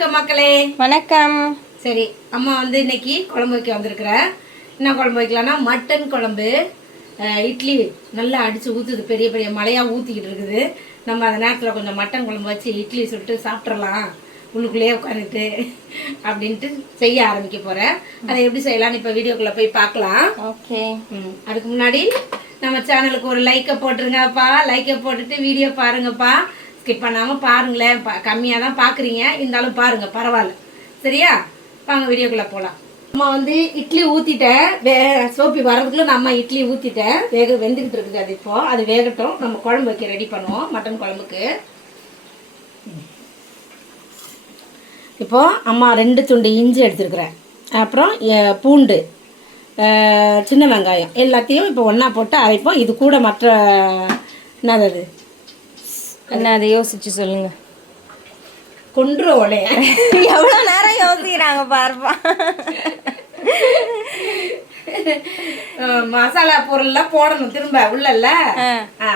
வணக்கம் மக்களே. வணக்கம். சரி அம்மா வந்து இன்னைக்கு குழம்பு வைக்க வந்திருக்கிறேன் என்ன குழம்பு வைக்கலாம்னா மட்டன் குழம்பு இட்லி நல்லா அடிச்சு ஊற்றுது பெரிய பெரிய மழையாக ஊற்றிக்கிட்டு இருக்குது. நம்ம அந்த நேரத்தில் கொஞ்சம் மட்டன் குழம்பு வச்சு இட்லி சுட்டு சாப்பிட்றலாம் உள்ளுக்குள்ளேயே உட்காந்துட்டு அப்படின்ட்டு செய்ய ஆரம்பிக்க போகிறேன் அதை எப்படி செய்யலாம்னு இப்போ வீடியோக்குள்ளே போய் பார்க்கலாம். ஓகே. ம், அதுக்கு முன்னாடி நம்ம சேனலுக்கு ஒரு லைக்கை போட்டுருங்கப்பா. லைக்கை போட்டுட்டு வீடியோ பாருங்கப்பா. ஸ்கிப் பண்ணாமல் பாருங்களேன். பா கம்மியாக தான் பார்க்குறீங்க இருந்தாலும் பாருங்க பரவாயில்ல. சரியா? வாங்க வீடியோக்குள்ளே போகலாம் அம்மா வந்து இட்லி ஊற்றிட்டேன் வே சோப்பி வர்றதுக்குள்ள நம்ம இட்லி ஊற்றிட்டேன் வேக வெந்துக்கிட்டு இருக்குது அது இப்போது அது வேகட்டும். நம்ம குழம்பு வைக்க ரெடி பண்ணுவோம். மட்டன் குழம்புக்கு. இப்போ அம்மா ரெண்டு துண்டு இஞ்சி எடுத்துருக்குறேன். அப்புறம் பூண்டு. சின்ன வெங்காயம். எல்லாத்தையும் இப்போ ஒன்றா போட்டு அரைப்போம். இது கூட மற்ற என்னது அது? என்ன அதை யோசிச்சு சொல்லுங்க. கொன்று எவ்வளோ நேரம் யோசிக்கிறாங்க பாருப்பா. மசாலா பொருள்லாம் போடணும் திரும்ப உள்ளல்ல.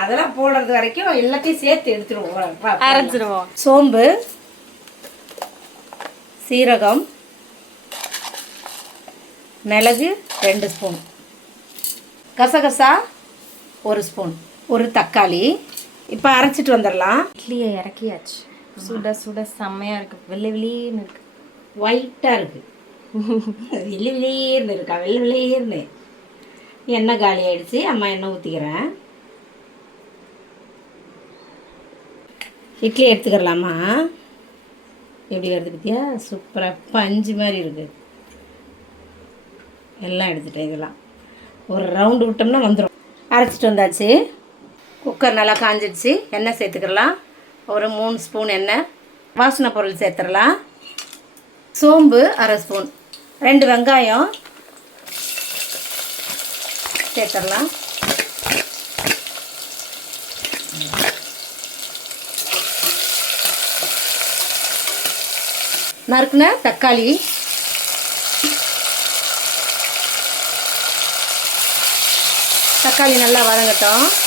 அதெல்லாம் போடுறது வரைக்கும் எல்லாத்தையும் சேர்த்து எடுத்துருவோம். அரைச்சிருவோம் சோம்பு சீரகம் மிளகு ரெண்டு ஸ்பூன். கசகசா ஒரு ஸ்பூன். ஒரு தக்காளி. இப்போ அரைச்சிட்டு வந்துடலாம். இட்லியை இறக்கியாச்சு. சுட சுட செம்மையா இருக்கு. வெள்ளை வெளியேன்னு இருக்கு. ஒயிட்டாக இருக்கு. வெள்ளி வெளியேர்னு இருக்கா? வெள்ளை வெளியேர்னு எண்ணெய் காலி ஆயிடுச்சு. அம்மா எண்ணெய் ஊற்றிக்கிறேன் இட்லி எடுத்துக்கிறலாமா எப்படி வருது பத்தியா? சூப்பராக பஞ்சு மாதிரி இருக்குது எல்லாம் எடுத்துட்டேன் இதெல்லாம். ஒரு ரவுண்டு விட்டோம்னா வந்துடும் அரைச்சிட்டு வந்தாச்சு. குக்கர் நல்லா காஞ்சிடுச்சு. எண்ணெய் சேர்த்துக்கலாம். ஒரு மூணு ஸ்பூன் எண்ணெய். வாசனை பொருள் சேர்த்துடலாம். சோம்பு அரை ஸ்பூன். ரெண்டு வெங்காயம் சேர்த்துடலாம். நறுக்குன தக்காளி. தக்காளி நல்லா வதங்கட்டும்.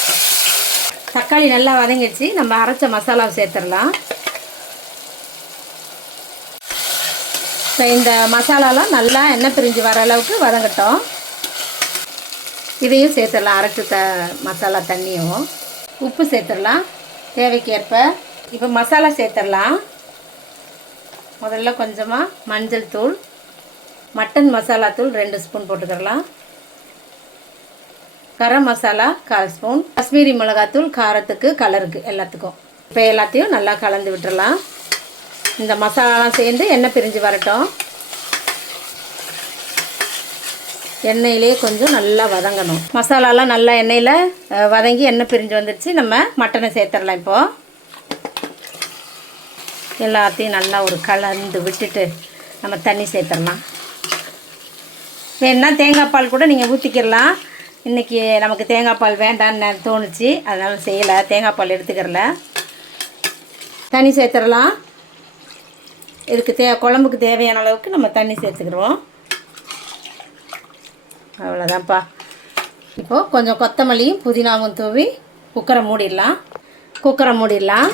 தக்காளி நல்லா வதங்கிடுச்சு. நம்ம அரைச்ச மசாலாவை சேர்த்துடலாம். இப்போ இந்த மசாலாலாம் நல்லா எண்ணெய் பிரிஞ்சு வர அளவுக்கு வதங்கட்டும். இதையும் சேர்த்துடலாம் அரைச்ச த மசாலா தண்ணியும். உப்பு சேர்த்துடலாம். தேவைக்கேற்ப இப்போ மசாலா சேர்த்துடலாம். முதல்ல கொஞ்சமாக மஞ்சள் தூள் மட்டன் மசாலா தூள் ரெண்டு ஸ்பூன் போட்டுக்கிடலாம் கரம் மசாலா கால் ஸ்பூன் காஷ்மீரி மிளகாத்தூள் காரத்துக்கு கலருக்கு எல்லாத்துக்கும். இப்போ எல்லாத்தையும் நல்லா கலந்து விட்டுறலாம். இந்த மசாலாலாம் சேர்ந்து எண்ணெய் பிரிஞ்சு வரட்டும். எண்ணெயிலே கொஞ்சம் நல்லா வதங்கணும். மசாலாலாம் நல்லா எண்ணெயில் வதங்கி எண்ணெய் பிரிஞ்சு வந்துடுச்சு நம்ம மட்டனை சேர்த்துடலாம் இப்போது எல்லாத்தையும் நல்லா ஒரு கலந்து விட்டுட்டு நம்ம தண்ணி சேர்த்துடலாம். வேணுன்னா தேங்காய் பால் கூட நீங்கள் ஊற்றிக்கிடலாம் இன்றைக்கி நமக்கு தேங்காய் பால் வேண்டான்னு தோணுச்சு. அதனால் செய்யலை. தேங்காய் பால் எடுத்துக்கிறல. தண்ணி சேர்த்துடலாம். இதுக்கு தே குழம்புக்கு தேவையான அளவுக்கு நம்ம தண்ணி சேர்த்துக்கிறோம் அவ்வளோதான்ப்பா இப்போது கொஞ்சம் கொத்தமல்லியும் புதினாவும் தூவி குக்கரை மூடிடலாம். குக்கரை மூடிடலாம்.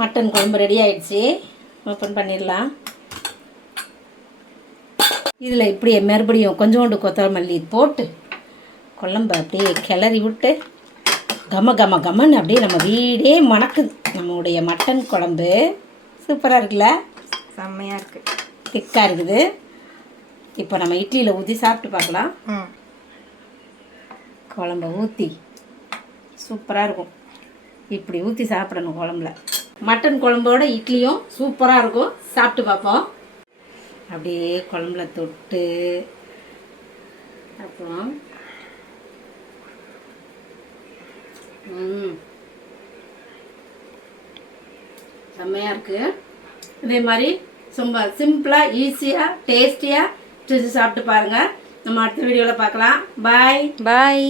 மட்டன் குழம்பு ரெடி ஆயிடுச்சு. ஓப்பன் பண்ணிடலாம். இதில் இப்படி மறுபடியும் கொஞ்சோண்டு கொத்தமல்லி போட்டு குழம்பு அப்படியே கிளறி விட்டு கம கம கமன்னு அப்படியே நம்ம வீடே மணக்குது. நம்மளுடைய மட்டன் குழம்பு. சூப்பராக இருக்குல்ல? செம்மையா இருக்கு. திக்காக இருக்குது. இப்போ நம்ம இட்லியில் ஊற்றி சாப்பிட்டு பார்க்கலாம். குழம்ப ஊற்றி சூப்பராக இருக்கும். இப்படி ஊற்றி சாப்பிடணும் குழம்புல. மட்டன் குழம்போட இட்லியும் சூப்பராக இருக்கும். சாப்பிட்டு பார்ப்போம். அப்படியே குழம்புல தொட்டு அப்புறம் செம்மையாக இருக்குது இதே மாதிரி ரொம்ப சிம்பிளாக ஈஸியாக டேஸ்டியாக செஞ்சு சாப்பிட்டு பாருங்கள் நம்ம அடுத்த வீடியோவில் பார்க்கலாம். பாய். பாய்.